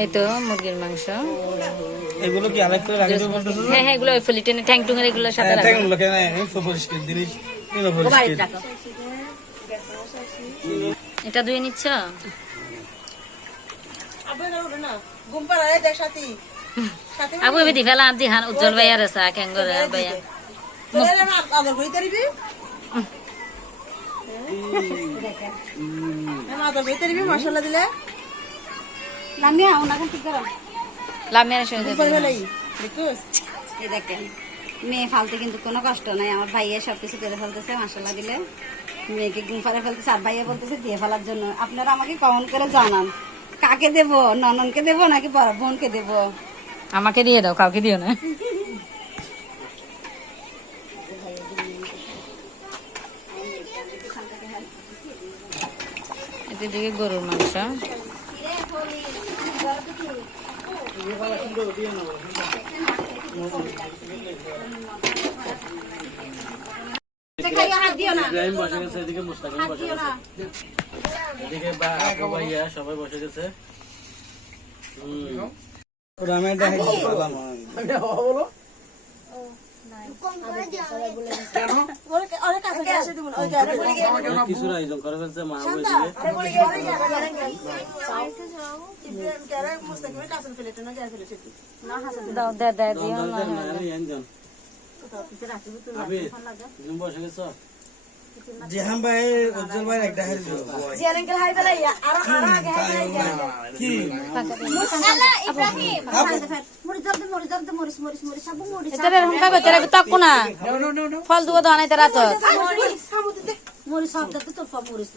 এই তো মুরগির মাংস। এগুলো কি আলাদা করে রাখতে বলতেছো? হ্যাঁ হ্যাঁ, এগুলো ওই ফলিটেনে ট্যাং টুঙের এগুলো সাথে রাখো। ট্যাংগুলো কেন এই পরিষ্কার জিনিস এগুলো পরিষ্কার। এটা ধুয়ে নিচ্ছ? আবু এদি ফেলা আদি হান উজ্জ্বল ভাইয়ার আছে কেঙ্গর ভাইয়া মশলা দিলে লামিয়ার সঙ্গে দেখেন মেয়ে ফালতে কিন্তু কোনো কষ্ট নাই। আমার ভাইয়া সবকিছু করে ফেলতেছে মশলা দিলে, মেয়েকে ঘুম পাড়ে ফেলতেছে, আর ভাইয়া বলতেছে দিয়ে ফেলার জন্য। আপনারা আমাকে কমেন্ট করে জানান কাকে দেবো, নননকে দেবো নাকি বড় বোনকে দেবো? আমাকে দিয়ে দাও, কাউকে দিও না। এদিকে গরুর মাংস। সবাই বসে গেছে। কিছু আয়োজন করে ফেলছে মা বসে গেছ। জিহান ভাই উজ্জ্বল ভাই একটা হাই দিও জিহান আঙ্কেল হাই বেলা আরো আগে হাই কি ইব্রাহিম এটারে রংটা বেচারা তাকু না ফল দুগো দানাই তারা তো মরিস সব দতে তো মরিস